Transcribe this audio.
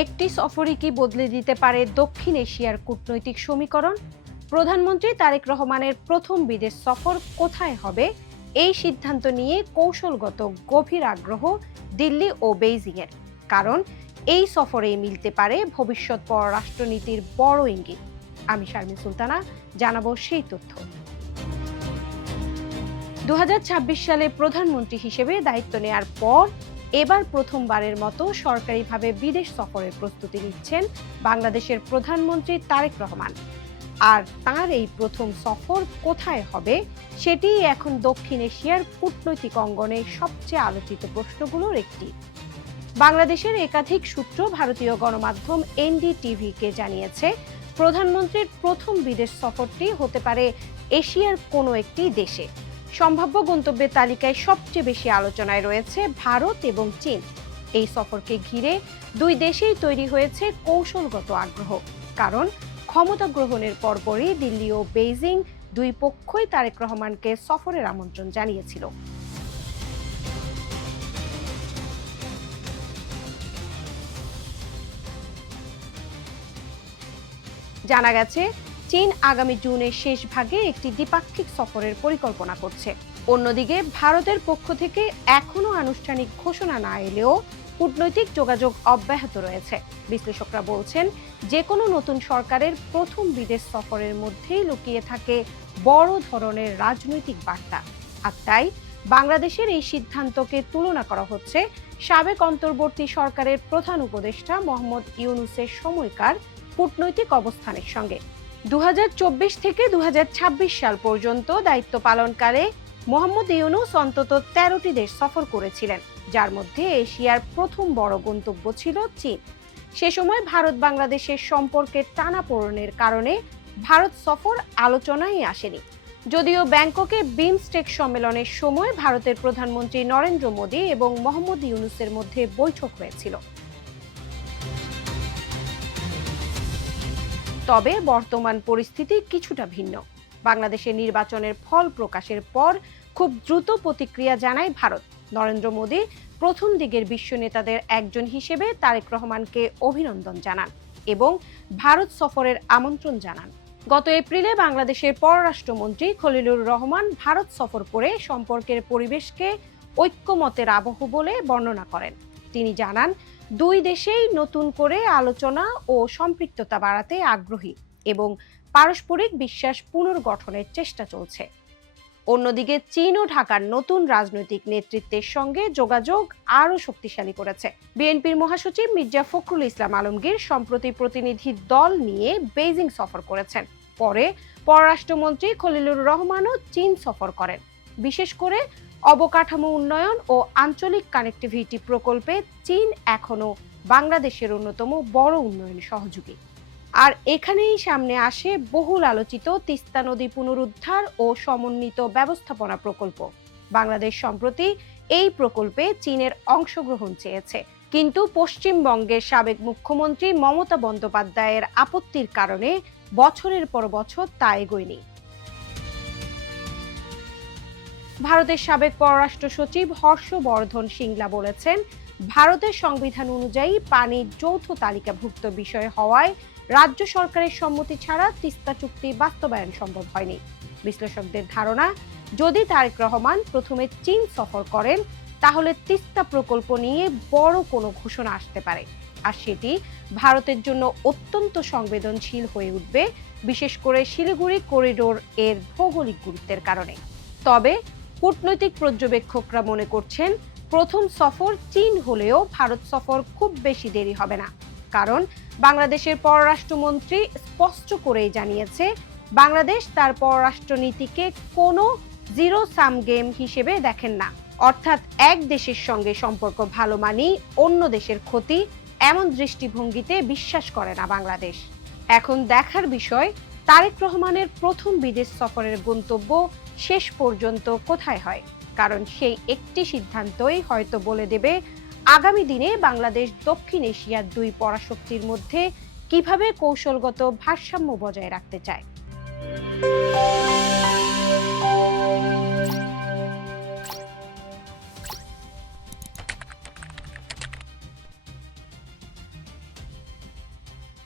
একটি সফরই কি বদলে দিতে পারে দক্ষিণ এশিয়ার কূটনৈতিক সমীকরণ? প্রধানমন্ত্রী তারেক রহমানের প্রথম বিদেশ সফর কোথায় হবে, এই সিদ্ধান্ত নিয়ে কৌশলগত গভীর আগ্রহ দিল্লি ও বেইজিংয়ের। কারণ এই সফরেই মিলতে পারে ভবিষ্যৎ পররাষ্ট্রনীতির বড় ইঙ্গিত। আমি শারমিন সুলতানা, জানাবো সেই তথ্য। 2026 সালে প্রধানমন্ত্রী হিসেবে দায়িত্ব নেয়ার পর এবার প্রথমবারের মতো সরকারিভাবে বিদেশ সফরের প্রস্তুতি নিচ্ছেন বাংলাদেশের প্রধানমন্ত্রী তারেক রহমান। আর তার এই প্রথম সফর কোথায় হবে, সেটিই এখন দক্ষিণ এশিয়ার কূটনৈতিক অঙ্গনে সবচেয়ে আলোচিত প্রশ্নগুলোর একটি। বাংলাদেশের একাধিক সূত্র ভারতীয় গণমাধ্যম এনডিটিভিকে জানিয়েছে, প্রধানমন্ত্রীর প্রথম বিদেশ সফরটি হতে পারে এশিয়ার কোনো একটি দেশে। সম্ভাব্য গন্তব্যের তালিকায় সবচেয়ে বেশি আলোচনায় রয়েছে ভারত এবং চীন। এই সফরকে ঘিরে দুই দেশেই তৈরি হয়েছে কৌশলগত আগ্রহ। কারণ ক্ষমতা গ্রহণের পরপরই দিল্লি ও বেইজিং দুই পক্ষই তারেক রহমানকে সফরের আমন্ত্রণ জানিয়েছিল। জানা গেছে, চীন আগামী জুনের শেষ ভাগে একটি দ্বিপাক্ষিক সফরের পরিকল্পনা করছে। অন্যদিকে ভারতের পক্ষ থেকে এখনো আনুষ্ঠানিক ঘোষণা না এলেও কূটনৈতিক যোগাযোগ অব্যাহত রয়েছে। বিশ্লেষকরা বলছেন, যে কোনো নতুন সরকারের প্রথম বিদেশ সফরের মধ্যেই লুকিয়ে থাকে বড় ধরনের রাজনৈতিক বার্তা। আর তাই বাংলাদেশের এই সিদ্ধান্তকে তুলনা করা হচ্ছে সাবেক অন্তর্বর্তী সরকারের প্রধান উপদেষ্টা মোহাম্মদ ইউনূসের সময়কার কূটনৈতিক অবস্থানের সঙ্গে। 2024 থেকে 2026 সাল পর্যন্ত দায়িত্ব পালনকালে মোহাম্মদ ইউনূস অন্তত 13টি দেশ সফর করেছিলেন, যার মধ্যে এশিয়ার প্রথম বড় গন্তব্য ছিল চীন। সে সময় ভারত বাংলাদেশের সম্পর্কের টানাপোড়েনের কারণে ভারত সফর আলোচনায় আসেনি। যদিও ব্যাংককে বিমস্টেক সম্মেলনের সময় ভারতের প্রধানমন্ত্রী নরেন্দ্র মোদী এবং মোহাম্মদ ইউনূসের মধ্যে বৈঠক হয়েছিল। তবে বর্তমান পরিস্থিতি কিছুটা ভিন্ন। বাংলাদেশের নির্বাচনের ফল প্রকাশের পর খুব দ্রুত প্রতিক্রিয়া জানায় ভারত। নরেন্দ্র মোদী প্রথম দিকের বিশ্ব নেতাদের একজন হিসেবে তারেক রহমানকে অভিনন্দন জানান এবং ভারত সফরের আমন্ত্রণ জানান। গত এপ্রিলে বাংলাদেশের পররাষ্ট্রমন্ত্রী খলিলুর রহমান ভারত সফর করে সম্পর্কের পরিবেশকে ঐক্যমতের আবহ বলে বর্ণনা করেন। তিনি জানান, দুই দেশেই নতুন করে আলোচনা ও সম্পৃক্ততা বাড়াতে আগ্রহী এবং পারস্পরিক বিশ্বাস পুনর্গঠনের চেষ্টা চলছে। অন্যদিকে চীন ও ঢাকার নতুন রাজনৈতিক নেতৃত্বের সঙ্গে যোগাযোগ আরও শক্তিশালী করেছে। বিএনপির মহাসচিব মির্জা ফখরুল ইসলাম আলমগীর সম্প্রতি প্রতিনিধি দল নিয়ে বেইজিং সফর করেছেন। পরে পররাষ্ট্রমন্ত্রী খলিলুর রহমানও চীন সফর করেন। বিশেষ করে অবকাঠামো উন্নয়ন ও আঞ্চলিক কানেক্টিভিটি প্রকল্পে চীন এখনো বাংলাদেশের অন্যতম বড় উন্নয়ন সহযোগী। আর এখানেই সামনে আসে বহুল আলোচিত তিস্তা নদী পুনরুদ্ধার ও সমন্বিত ব্যবস্থাপনা প্রকল্প। বাংলাদেশ সম্প্রতি এই প্রকল্পে চীনের অংশগ্রহণ চেয়েছে, কিন্তু পশ্চিমবঙ্গের সাবেক মুখ্যমন্ত্রী মমতা বন্দ্যোপাধ্যায়ের আপত্তির কারণে বছরের পর বছর তা এগোয়নি। ভারতের সাবেক পররাষ্ট্র সচিব হর্ষবর্ধন সিংলা বলেছেন, ভারতের সংবিধান অনুযায়ী পানি যৌথ তালিকাভুক্ত বিষয় হওয়ায় রাজ্য সরকারের সম্মতি ছাড়া তিস্তা চুক্তি বাস্তবায়ন সম্ভব হয়নি। বিশ্লেষকদের ধারণা, যদি তারেক রহমান প্রথমে চীন সফর করেন, তাহলে তিস্তা প্রকল্প নিয়ে বড় কোনো ঘোষণা আসতে পারে। আর সেটি ভারতের জন্য অত্যন্ত সংবেদনশীল হয়ে উঠবে, বিশেষ করে শিলিগুড়ি করিডোর এর ভৌগোলিক গুরুত্বের কারণে। তবে কূটনৈতিক পর্যবেক্ষকরা মনে করছেন, প্রথম সফর চীন হলেও ভারত সফর খুব বেশি দেরি হবে না। কারণ বাংলাদেশের পররাষ্ট্রমন্ত্রী স্পষ্ট করেই জানিয়েছে, বাংলাদেশ তার পররাষ্ট্রনীতিকে কোনো জিরো সাম গেম হিসেবে দেখেন না। অর্থাৎ এক দেশের সঙ্গে সম্পর্ক ভালো মানেই অন্য দেশের ক্ষতি, এমন দৃষ্টিভঙ্গিতে বিশ্বাস করে না বাংলাদেশ। এখন দেখার বিষয়, তারেক রহমানের প্রথম বিদেশ সফরের গন্তব্য শেষ পর্যন্ত কোথায় হয়। কারণ সেই একটি সিদ্ধান্তই হয়তো বলে দেবে আগামী দিনে বাংলাদেশ দক্ষিণ এশিয়ার দুই পরাশক্তির মধ্যে কিভাবে কৌশলগত ভারসাম্য বজায় রাখতে চায়।